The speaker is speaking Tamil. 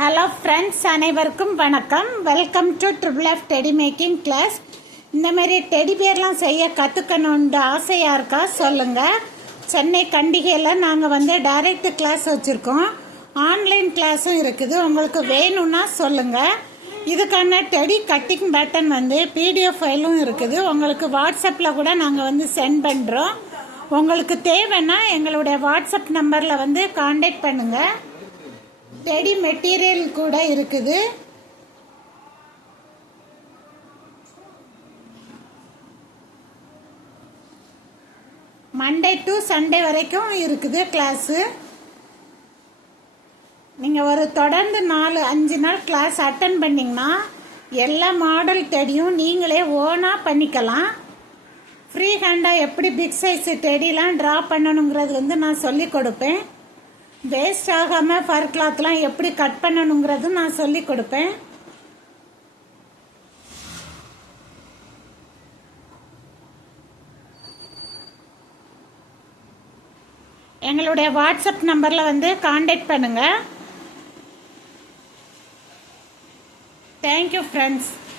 ஹலோ ஃப்ரெண்ட்ஸ், அனைவருக்கும் வணக்கம். Welcome to triple F teddy making class. இந்த மாதிரி டெடி பேர்லாம் செய்ய கற்றுக்கணுன்ற ஆசையாக இருக்கா சொல்லுங்கள். சென்னை கண்டிகையில் நாங்கள் டைரக்ட் கிளாஸ் வச்சுருக்கோம். ஆன்லைன் கிளாஸும் இருக்குது. உங்களுக்கு வேணும்னா சொல்லுங்கள். இதுக்கான டெடி கட்டிங் பேட்டர்ன் பிடிஎஃப் ஃபைலும் இருக்குது. உங்களுக்கு வாட்ஸ்அப்பில் கூட நாங்கள் சென்ட் பண்ணுறோம். உங்களுக்கு தேவைன்னா எங்களுடைய வாட்ஸ்அப் நம்பரில் காண்டாக்ட் பண்ணுங்கள். டெடி மெட்டீரியல் கூட இருக்குது. மண்டே டு சண்டே வரைக்கும் இருக்குது கிளாஸு. நீங்கள் ஒரு தொடர்ந்து 4-5 நாள் கிளாஸ் அட்டன் பண்ணிங்கன்னா எல்லா மாடல் டெடியும் நீங்களே ஓனாக பண்ணிக்கலாம். ஃப்ரீ ஹேண்டாக எப்படி பிக் சைஸ் டெடிலாம் ட்ரா பண்ணணுங்கிறது நான் சொல்லி கொடுப்பேன். வேஸ்ட் ஆகாமல் ஃபர் கிளாத்லாம் எப்படி கட் பண்ணணுங்கிறது நான் சொல்லி கொடுப்பேன். எங்களுடைய வாட்ஸ்அப் நம்பரில் காண்டாக்ட் பண்ணுங்கள். Thank you friends.